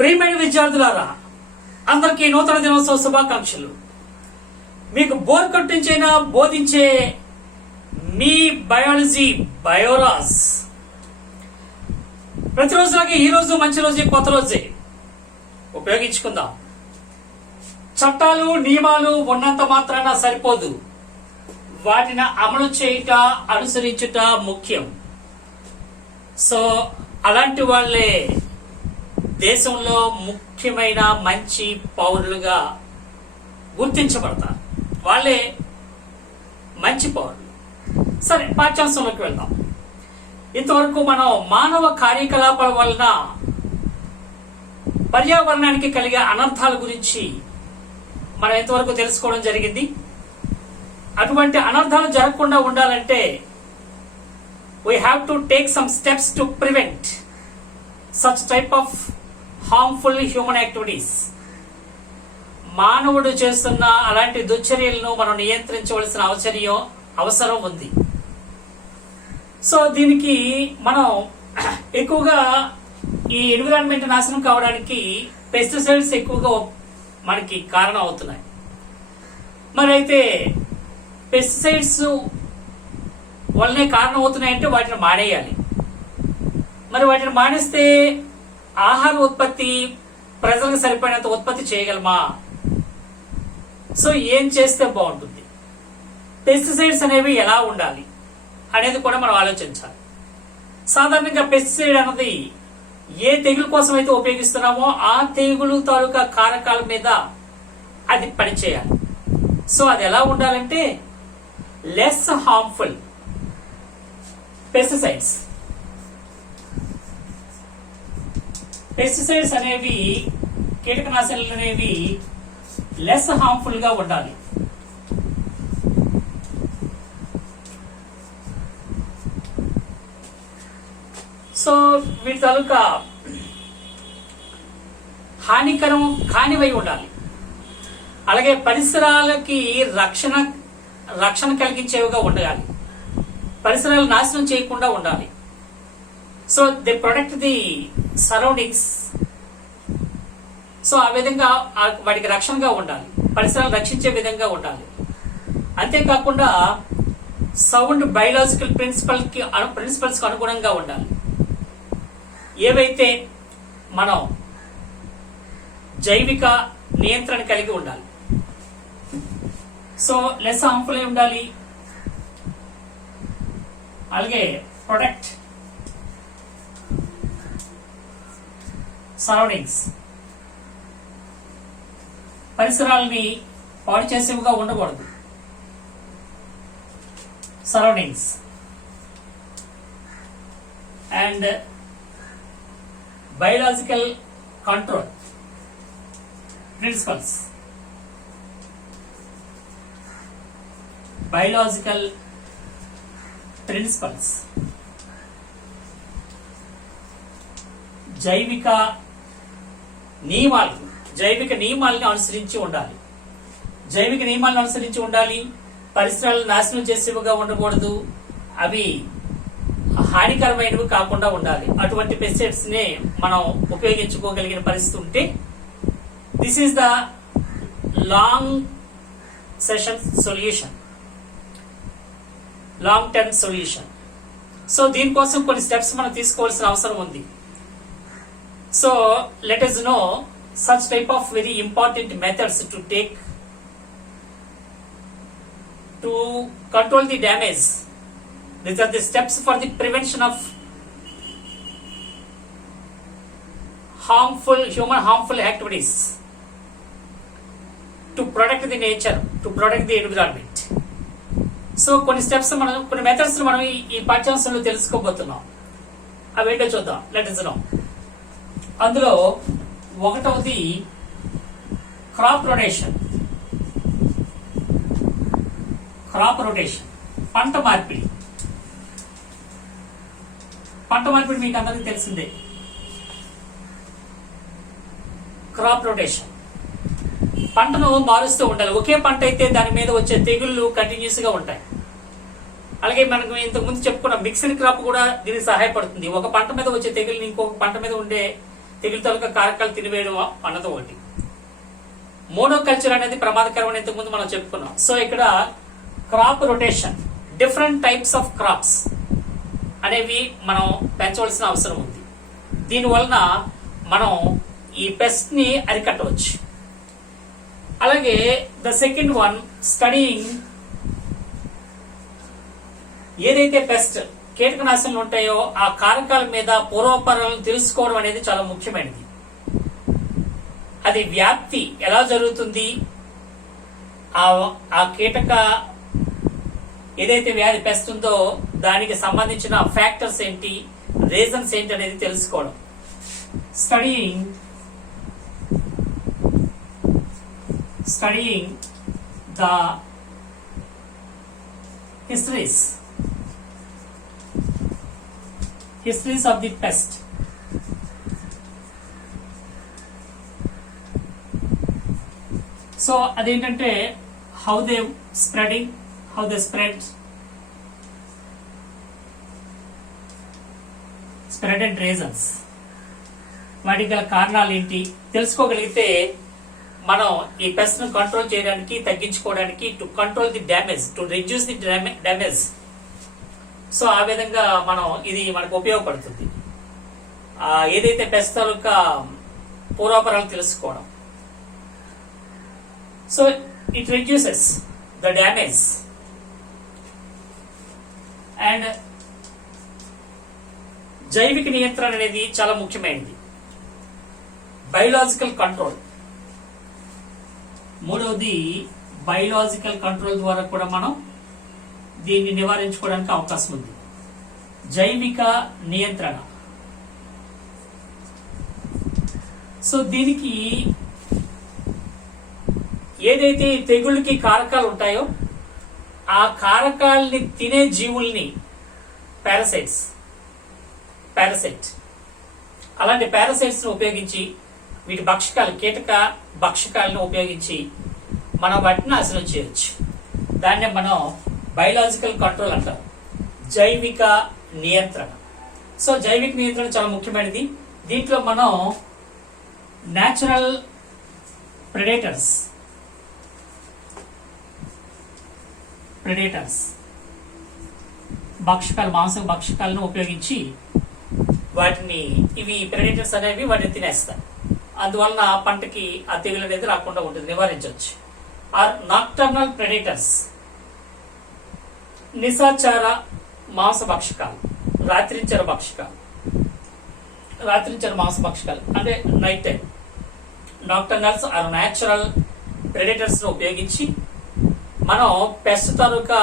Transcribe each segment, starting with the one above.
ప్రియమైన విద్యార్థులారా, అందరికీ నూతన దినోత్సవ శుభాకాంక్షలు. మీకు బోర్ కొట్టించైనా బోధించే మీ బయాలజీ బయోరాజ్ ప్రతిరోజులాగే ఈ రోజు మంచి రోజే, కొత్త రోజే ఉపయోగించుకుందాం. చట్టాలు నియమాలు ఉన్నంత మాత్రాన సరిపోదు, వాటిని అమలు చేయుట, అనుసరించుట ముఖ్యం. సో అలాంటి వాళ్ళే దేశంలో ముఖ్యమైన మంచి పౌరులుగా గుర్తించబడతారు. వాళ్ళే మంచి పౌరులు. సరే, పాఠ్యాంశంలోకి వెళ్దాం. ఇంతవరకు మనం మానవ కార్యకలాపాల వలన పర్యావరణానికి కలిగే అనర్థాల గురించి మనం ఎంతవరకు తెలుసుకోవడం జరిగింది. అటువంటి అనర్థాలు జరగకుండా ఉండాలంటే we have to take some steps to prevent such type of harmful human activities. మానవుడు చేస్తున్న అలాంటి దుశ్చర్యలను మనం నియంత్రించవలసిన అవసరం ఉంది. సో దీనికి మనం ఎక్కువగా ఈ ఎన్విరాన్మెంట్ నాశనం కావడానికి పెస్టిసైడ్స్ ఎక్కువగా మనకి కారణం అవుతున్నాయి. మరి అయితే పెస్టిసైడ్స్ వల్లనే కారణం అవుతున్నాయంటే వాటిని మానేయాలి. మరి వాటిని మానేస్తే ఆహార ఉత్పత్తి ప్రజలకు సరిపడినంత ఉత్పత్తి చేయగలమా? సో ఏం చేస్తే బాగుంటుంది, పెస్టిసైడ్స్ అనేవి ఎలా ఉండాలి అనేది కూడా మనం ఆలోచించాలి. సాధారణంగా పెస్టిసైడ్ అన్నది ఏ తెగులు కోసం అయితే ఉపయోగిస్తున్నామో ఆ తెగులు తాలూకా కారకాల మీద అది పనిచేయాలి. సో అది ఎలా ఉండాలంటే లెస్ హార్మ్ఫుల్ పెస్టిసైడ్స్ అనేవి, కీటకనాశనలు అనేవి లెస్ హార్మ్ఫుల్ గా ఉండాలి. సో వీటి తాలూకా హానికరం కానివై ఉండాలి. అలాగే పరిసరాలకి రక్షణ కలిగించేవిగా ఉండాలి. పరిసరాలు నాశనం చేయకుండా ఉండాలి. So they protect the surroundings. So ఆ విధంగా వాటికి రక్షణగా ఉండాలి, పరిసరాలు రక్షించే విధంగా ఉండాలి. అంతేకాకుండా సౌండ్ బయలాజికల్ ప్రిన్సిపల్స్ కి అనుగుణంగా ఉండాలి. ఏవైతే మనం జైవిక నియంత్రణ కలిగి ఉండాలి. సో లెస్ హార్మ్ఫుల్ అయి ఉండాలి. అలాగే ప్రొటెక్ట్ సరౌండింగ్స్, పరిసరాలని పాడు చేసేవిగా ఉండకూడదు. Surroundings and biological control principles. Biological principles, జైవిక నియమాలను అనుసరించి ఉండాలి. పరిసరాలను నాశనం చేసేవిగా ఉండకూడదు, అవి హానికరమైనవి కాకుండా ఉండాలి. అటువంటి పెస్టిసైడ్స్ నే మనం ఉపయోగించుకోగలిగిన పరిస్థితి ఉంటే this is the long term solution. So దీనికోసం కొన్ని స్టెప్స్ మనం తీసుకోవాల్సిన అవసరం ఉంది. So let us know such type of very important methods to take to control the damage. These are the steps for the prevention of harmful activities, to protect the nature, to protect the environment. So కొన్ని methods మనం ఈ పాఠ్యాంశంలో తెలుసుకోబోతున్నాం. అవేంటో చూద్దాం. Let us know. అందులో ఒకటవది crop rotation. పంట మార్పిడి మీకు అందరికీ తెలిసిందే. క్రాప్ రొటేషన్, పంటను మారుస్తూ ఉండాలి. ఒకే పంట అయితే దాని మీద వచ్చే తెగుళ్ళు కంటిన్యూస్ గా ఉంటాయి. అలాగే మనకు ఇంతకు ముందు చెప్పుకున్న మిక్స్డ్ క్రాప్ కూడా దీనికి సహాయపడుతుంది. ఒక పంట మీద వచ్చే తెగుల్ని ఇంకొక పంట మీద ఉండే తెగులు తాలూకా కారకాలు తినివేయడం అన్నది ఒకటి. మోనోకల్చర్ అనేది ప్రమాదకరమైన ఇంతకుముందు మనం చెప్పుకున్నాం. సో ఇక్కడ crop rotation, different types of crops అనేవి మనం పెంచవలసిన అవసరం ఉంది. దీనివలన మనం ఈ పెస్ట్ ని అరికట్టవచ్చు. అలాగే ద సెకండ్ వన్, స్టడీయింగ్ ఏదైతే పెస్ట్ కీటకనాశనలు ఉంటాయో ఆ కారకాల మీద పూర్వపరాలను తెలుసుకోవడం అనేది చాలా ముఖ్యమైనది. అది వ్యాప్తి ఎలా జరుగుతుంది, ఆ కీటక ఏదైతే వ్యాధి పెస్ట్ ఉందో దానికి సంబంధించిన ఫ్యాక్టర్స్ ఏంటి, రీజన్స్ ఏంటి అనేది తెలుసుకోవడం. Studying the histories of the pest. So అదేంటంటే how they spreading, how they spread and reasons, వాటికి గల కారణాలు ఏంటి తెలుసుకోగలిగితే మనం ఈ పెస్ట్ ను కంట్రోల్ చేయడానికి, తగ్గించుకోవడానికి, to control the damage, to reduce the damage. So ఆ విధంగా ఇది మనకు ఉపయోగపడుతుంది. ఏదైతే పెస్ట్ తాలూకా పూర్వాపరాలు తెలుసుకోవడం. So it reduces the damage. And జైవిక నియంత్రణ అనేది చాలా ముఖ్యమైనది. బయోలాజికల్ కంట్రోల్, మూడవది బయోలాజికల్ కంట్రోల్ ద్వారా కూడా మనం దీన్ని నివారించుకోవడానికి అవకాశం ఉంది. జైవిక నియంత్రణ. సో దీనికి ఏదైతే తెగుళ్ళకి కారకాలు ఉంటాయో ఆ కారకాలని తినే జీవుల్ని పారాసైట్ అలాంటి పారాసైట్స్ ను ఉపయోగించి, వీటి భక్షకాలు, కీటక భక్షకాలను ఉపయోగించి మనం వాటిని నాశనం చేయొచ్చు. దాన్నే మనం బయోలాజికల్ కంట్రోల్ అంటారు, జైవిక నియంత్రణ. సో జైవిక నియంత్రణ చాలా ముఖ్యమైనది. దీంట్లో మనం న్యాచురల్ ప్రెడేటర్స్ భక్షకాలు, మాంసం భక్షకాలను ఉపయోగించి ఇవి ప్రెడేటర్స్ అనేవి వాటిని తినేస్తాయి. అందువలన పంటకి ఆ తెగులు అనేది రాకుండా ఉంటుంది, నివారించవచ్చు. ఆర్ నాక్టర్నల్ ప్రెడేటర్స్, నిశాచార మాంస భక్షకాలు, రాత్రించర మాంస భక్షకాలు అంటే night time. Nocturnals or natural predators ను ఉపయోగించి మనం పెస్ట్ తాలూకా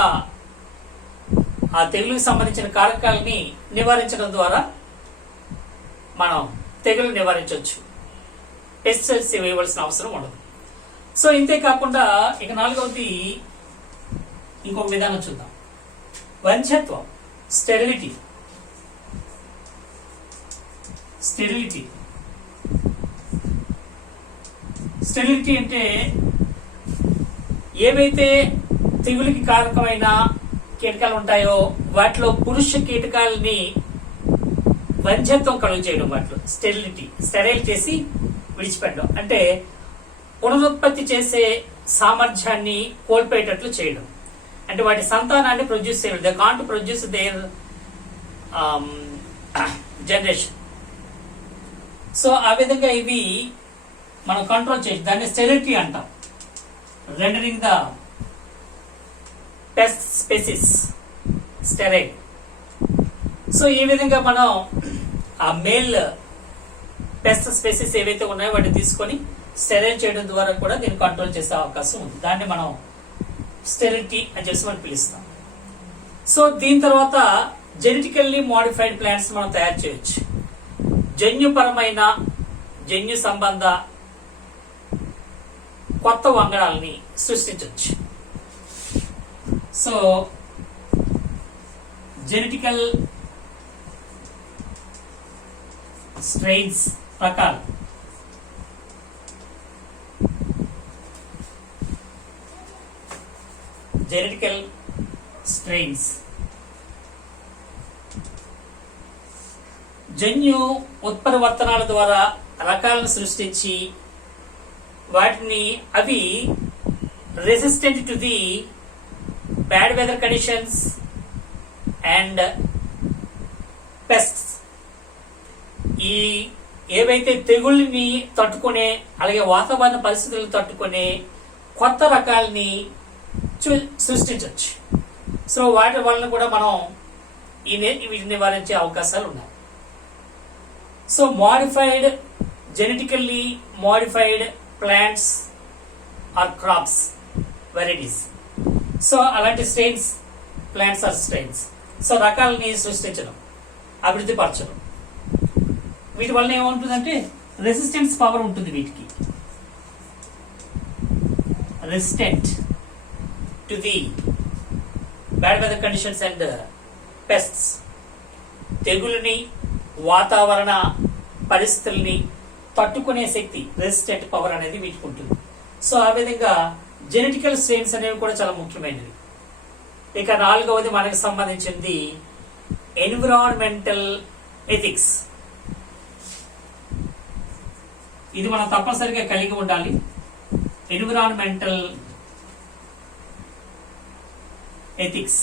ఆ తెగులుకి సంబంధించిన కారకాలని నివారించడం ద్వారా మనం తెగులు నివారించవచ్చు. పెస్టిసైడ్స్ వేయవలసిన అవసరం ఉండదు. సో ఇంతే కాకుండా ఇక నాలుగవది ఇంకొక విధానం చూద్దాం. వంధ్యత్వం, స్టెరిలిటీ అంటే ఏవైతే తెగులుకి కారకమైన కీటకాలు ఉంటాయో వాటిలో పురుష కీటకాలని వంధ్యత్వం కలుగు చేయడం, వాటిలో స్టెరైల్ చేసి విడిచిపెట్టడం అంటే పునరుత్పత్తి చేసే సామర్థ్యాన్ని కోల్పోయేటట్లు చేయడం. అంటే వాటి సంతానాన్ని ప్రొడ్యూస్ చేయడం. They can't produce there generation. So ఆ విధంగా ఇవి మనం కంట్రోల్ చేసి దాన్ని స్టెరిలిటీ అంటాం. Rendering the pest species sterile. So ఈ విధంగా మనం ఆ మేల్ పెస్ట్ స్పెసిస్ ఏవైతే ఉన్నాయో వాటిని తీసుకొని స్టెరైల్ చేయడం ద్వారా కూడా దీన్ని కంట్రోల్ చేసే అవకాశం ఉంది. దాన్ని మనం స్టెరిలిటీ అని చెప్పి మనం పిలుస్తాం. సో దీని తర్వాత జెనెటికల్లీ మోడిఫైడ్ ప్లాంట్స్ మనం తయారు చేయొచ్చు. జన్యుపరమైన, జన్యు సంబంధ కొత్త వంగడాలని సృష్టించవచ్చు. సో జెనెటికల్ స్ట్రెయిన్స్ ప్రకారం జెనెటికల్ స్ట్రెయిన్స్ జన్యు ఉత్పరివర్తనాల ద్వారా రకాలను సృష్టించి వాటిని అవి resistant to the bad weather conditions and pests. ఈ ఏవైతే తెగుళ్ళని తట్టుకునే అలాగే వాతావరణ పరిస్థితులను తట్టుకునే కొత్త రకాలని సృష్టించవచ్చు. సో వాటి వలన కూడా మనం వీటిని నివారించే అవకాశాలు ఉన్నాయి. So genetically modified plants or crops varieties. So అలాంటి strains, plants or strains. So రకాలని సృష్టించడం, అభివృద్ధి పరచడం, వీటి వలన ఏముంటుందంటే రెసిస్టెన్స్ పవర్ ఉంటుంది. వీటికి resistant to the bad weather conditions and pests. తెగులని వాతావరణ పరిస్థితుల్ని తట్టుకునే శక్తి, రెసిస్టెంట్ పవర్ అనేది వీటికి ఉంటుంది. సో ఆ విధంగా జెనెటికల్ స్ట్రెయిన్స్ అనేవి కూడా చాలా ముఖ్యమైనవి. ఇక 4వది మనకు సంబంధించింది ఎన్విరాన్మెంటల్ ఎథిక్స్. ఇది మనం తప్పనిసరిగా కలిగి ఉండాలి. Environmental ethics.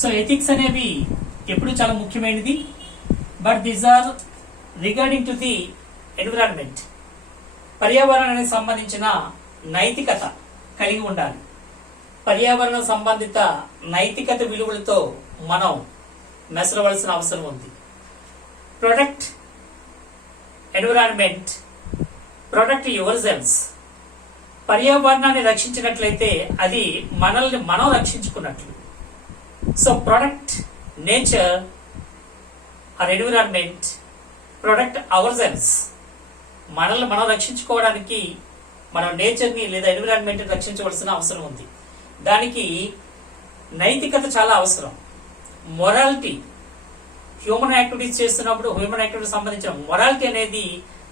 సో ఎథిక్స్ అనేవి ఎప్పుడు చాలా ముఖ్యమైనది. But these are regarding to the environment. పర్యావరణానికి సంబంధించిన నైతికత కలిగి ఉండాలి. పర్యావరణ సంబంధిత నైతికత విలువలతో మనం మెసరవలసిన అవసరం ఉంది. Protect environment, protect your selves. పర్యావరణాన్ని రక్షించినట్లయితే అది మనల్ని మనం రక్షించుకున్నట్లు. So protect nature or environment, protect our selves. మనల్ని మనం రక్షించుకోవడానికి మనం నేచర్ని లేదా ఎన్విరాన్మెంట్ని రక్షించవలసిన అవసరం ఉంది. దానికి నైతికత చాలా అవసరం. మొరాలిటీ, హ్యూమన్ యాక్టివిటీస్ చేస్తున్నప్పుడు హ్యూమన్ యాక్టివిటీస్ సంబంధించిన మొరాలిటీ అనేది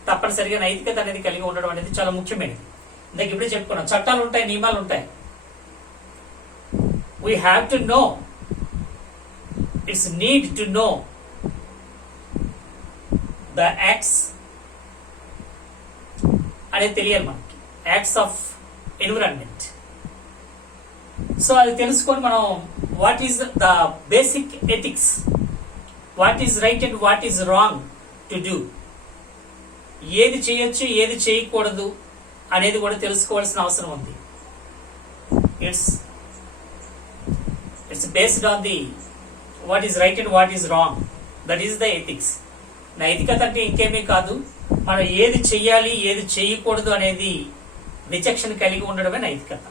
తప్పనిసరిగా నైతికత అనేది కలిగి ఉండడం అనేది చాలా ముఖ్యమైనది. ఇందాక ఇప్పుడే చెప్పుకున్నాం, చట్టాలు ఉంటాయి, నియమాలు ఉంటాయి. We have to know, it's need to know the acts అనేది తెలియాలి మనకి, యాక్ట్స్ ఆఫ్ ఎన్విరాన్మెంట్. సో అది తెలుసుకొని మనం what is the basic ethics, what is right and what is wrong to do, ఏది చేయొచ్చు ఏది చేయకూడదు అనేది కూడా తెలుసుకోవాల్సిన అవసరం ఉంది. It's based on the what is right and what is wrong, that is the ethics. నైతికత అంటే ఇంకేమీ కాదు, మనం ఏది చెయ్యాలి ఏది చేయకూడదు అనేది విచక్షణ కలిగి ఉండడమే నైతికత.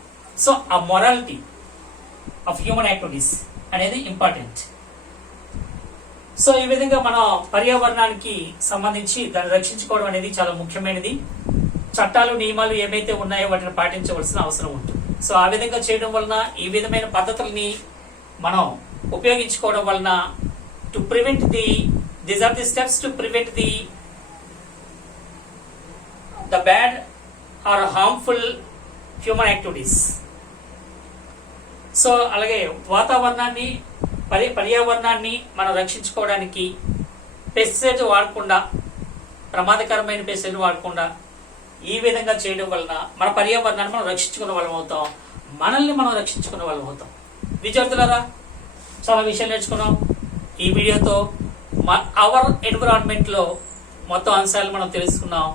సో ఆ మొరాలిటీ ఆఫ్ హ్యూమన్ యాక్టివిటీస్ అనేది ఇంపార్టెంట్. సో ఈ విధంగా మనం పర్యావరణానికి సంబంధించి దాన్ని రక్షించుకోవడం అనేది చాలా ముఖ్యమైనది. చట్టాలు నియమాలు ఏమైతే ఉన్నాయో వాటిని పాటించవలసిన అవసరం ఉంటుంది. సో ఆ విధంగా చేయడం వలన, ఈ విధమైన పద్ధతుల్ని మనం ఉపయోగించుకోవడం వలన to prevent these are the steps to prevent the bad or harmful human activities. So అలాగే వాతావరణాన్ని, పర్యావరణాన్ని మనం రక్షించుకోవడానికి పెస్టిసైడ్స్ వాడకుండా, ప్రమాదకరమైన పెస్టిసైడ్ వాడకుండా ఈ విధంగా చేయడం వలన మన పర్యావరణాన్ని మనం రక్షించుకున్న వాళ్ళం అవుతాం, మనల్ని మనం రక్షించుకున్న వాళ్ళం అవుతాం. విద్యార్థులారా, చాలా విషయాలు నేర్చుకున్నాం ఈ వీడియోతో. అవర్ ఎన్విరాన్మెంట్లో మొత్తం అంశాలు మనం తెలుసుకున్నాం.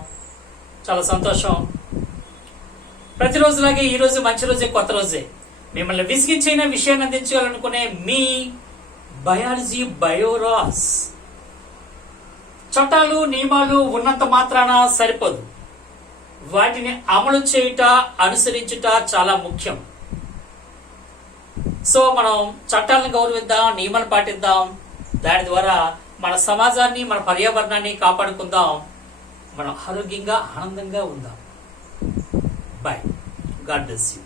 చాలా సంతోషం. ప్రతిరోజులాగే ఈ రోజు మంచి రోజే, కొత్త రోజే. మిమ్మల్ని విసిగించిన విషయాన్ని అందించాలనుకునే మీ బయాలజీ బయోరాస్. చట్టాలు నియమాలు ఉన్నంత మాత్రాన సరిపోదు, వాటిని అమలు చేయుట, అనుసరించుట చాలా ముఖ్యం. సో మనం చట్టాలను గౌరవిద్దాం, నియమాలు పాటిద్దాం. దాని ద్వారా మన సమాజాన్ని, మన పర్యావరణాన్ని కాపాడుకుందాం. మనం ఆరోగ్యంగా, ఆనందంగా ఉందాం. బై. God bless you.